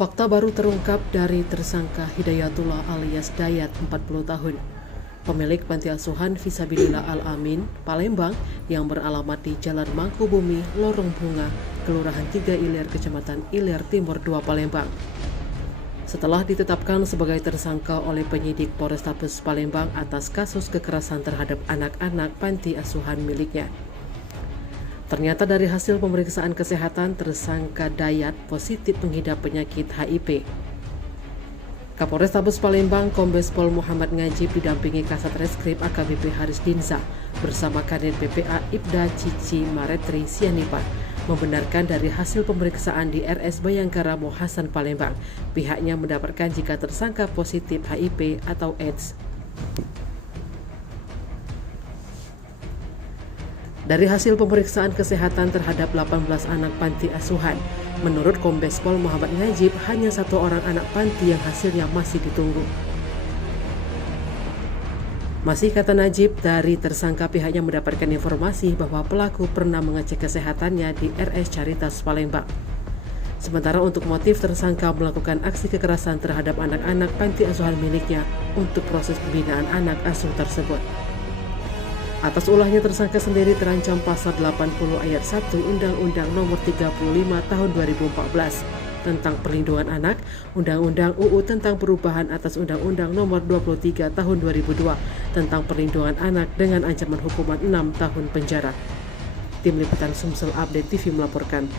Fakta baru terungkap dari tersangka Hidayatullah alias Dayat 40 tahun, pemilik panti asuhan Fisabilillah Al-Amin, Palembang yang beralamat di Jalan Mangkubumi, Lorong Bunga, Kelurahan 3 Ilir, Kecamatan Ilir Timur 2, Palembang. Setelah ditetapkan sebagai tersangka oleh penyidik Polrestabes Palembang atas kasus kekerasan terhadap anak-anak panti asuhan miliknya. Ternyata dari hasil pemeriksaan kesehatan, tersangka Dayat positif mengidap penyakit HIV. Kapolrestabes Palembang Kombes Pol Muhammad Ngajib didampingi Kasat Reskrim AKBP Haris Dinza bersama Kadit PPA Ibda Cici Maretri Sianipa membenarkan dari hasil pemeriksaan di RS Bayangkara Mohasan Palembang, pihaknya mendapatkan jika tersangka positif HIV atau AIDS. Dari hasil pemeriksaan kesehatan terhadap 18 anak panti asuhan, menurut Kombes Pol Muhammad Ngajib, hanya 1 orang anak panti yang hasilnya masih ditunggu. Masih kata Najib, dari tersangka pihaknya mendapatkan informasi bahwa pelaku pernah mengecek kesehatannya di RS Caritas Palembang. Sementara untuk motif, tersangka melakukan aksi kekerasan terhadap anak-anak panti asuhan miliknya untuk proses pembinaan anak asuh tersebut. Atas ulahnya, tersangka sendiri terancam pasal 80 ayat 1 Undang-Undang Nomor 35 Tahun 2014 tentang Perlindungan Anak, Undang-Undang UU tentang perubahan atas Undang-Undang Nomor 23 Tahun 2002 tentang Perlindungan Anak dengan ancaman hukuman 6 tahun penjara. Tim Liputan Sumsel Update TV melaporkan.